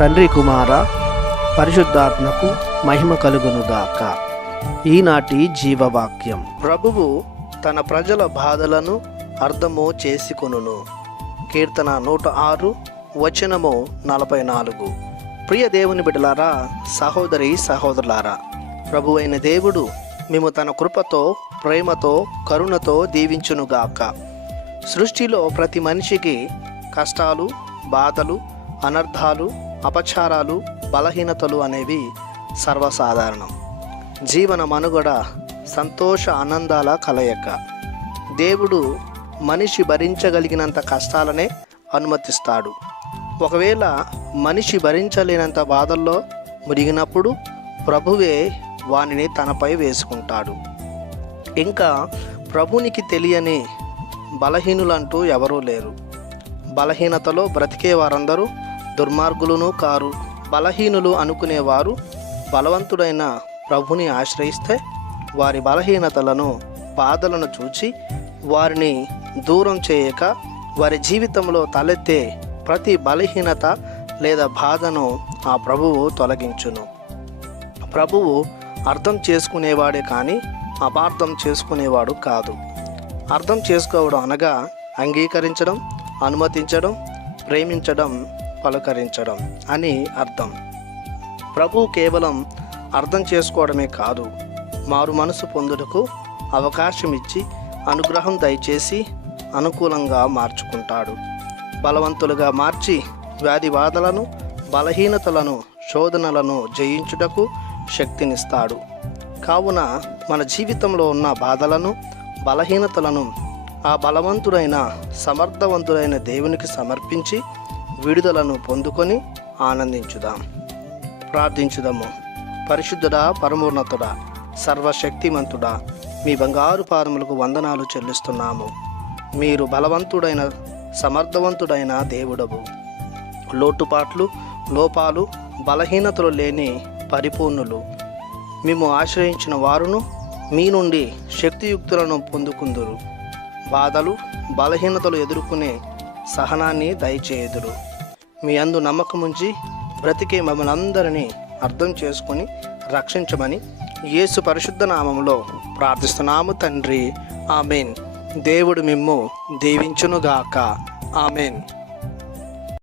తండ్రి కుమార పరిశుద్ధాత్మకు మహిమ కలుగునుగాక. ఈనాటి జీవవాక్యం. ప్రభువు తన ప్రజల బాధలను అర్థము చేసుకొనును. కీర్తన 106 వచనము 44. ప్రియ దేవుని బిడ్డలారా, సహోదరి సహోదరులారా, ప్రభు అయిన దేవుడు మేము తన కృపతో, ప్రేమతో, కరుణతో దీవించునుగాక. సృష్టిలో ప్రతి మనిషికి కష్టాలు, బాధలు, అనర్థాలు, అపచారాలు, బలహీనతలు అనేవి సర్వసాధారణం. జీవన మనుగడ సంతోష ఆనందాల కలయిక. దేవుడు మనిషి భరించగలిగినంత కష్టాలనే అనుమతిస్తాడు. ఒకవేళ మనిషి భరించలేనంత బాధల్లో మునిగినప్పుడు ప్రభువే వానిని తనపై వేసుకుంటాడు. ఇంకా ప్రభునికి తెలియని బలహీనులంటూ ఎవరూ లేరు. బలహీనతలో బ్రతికే వారందరూ దుర్మార్గులను కారు. బలహీనులు అనుకునేవారు బలవంతుడైన ప్రభుని ఆశ్రయిస్తే వారి బలహీనతలను, బాధలను చూచి వారిని దూరం చేయక వారి జీవితంలో తలెత్తే ప్రతి బలహీనత లేదా బాధను ఆ ప్రభువు తొలగించును. ప్రభువు అర్థం చేసుకునేవాడే కానీ అపార్థం చేసుకునేవాడు కాదు. అర్థం చేసుకోవడం అనగా అంగీకరించడం, అనుమతించడం, ప్రేమించడం, పలకరించడం అని అర్థం. ప్రభు కేవలం అర్థం చేసుకోవడమే కాదు, మారు మనసు పొందుటకు అవకాశం ఇచ్చి అనుగ్రహం దయచేసి అనుకూలంగా మార్చుకుంటాడు. బలవంతులుగా మార్చి వ్యాధి బాధలను, బలహీనతలను, శోధనలను జయించుటకు శక్తినిస్తాడు. కావున మన జీవితంలో ఉన్న బాధలను, బలహీనతలను ఆ బలవంతుడైన, సమర్థవంతుడైన దేవునికి సమర్పించి విడుదలను పొందుకొని ఆనందించుదాం. ప్రార్థించుదాము. పరిశుద్ధుడా, పరమోన్నతుడా, సర్వశక్తిమంతుడా, మీ బంగారు పాదములకు వందనాలు చెల్లిస్తున్నాము. మీరు బలవంతుడైన, సమర్థవంతుడైన దేవుడవు. లోటుపాట్లు, లోపాలు, బలహీనతలు లేని పరిపూర్ణులు. మేము ఆశ్రయించిన వారును మీ నుండి శక్తియుక్తులను పొందుకుందురు. బాధలు, బలహీనతలు ఎదుర్కొనే సహనాన్ని దయచేయుదురు. మీ అందు నమ్మకముంచి బ్రతికే మమ్మల్ని అందరినీ అర్థం చేసుకొని రక్షించమని యేసు పరిశుద్ధ నామములో ప్రార్థిస్తున్నాము తండ్రి. ఆమెన్. దేవుడు మిమ్ము దీవించునుగాక. ఆమెన్.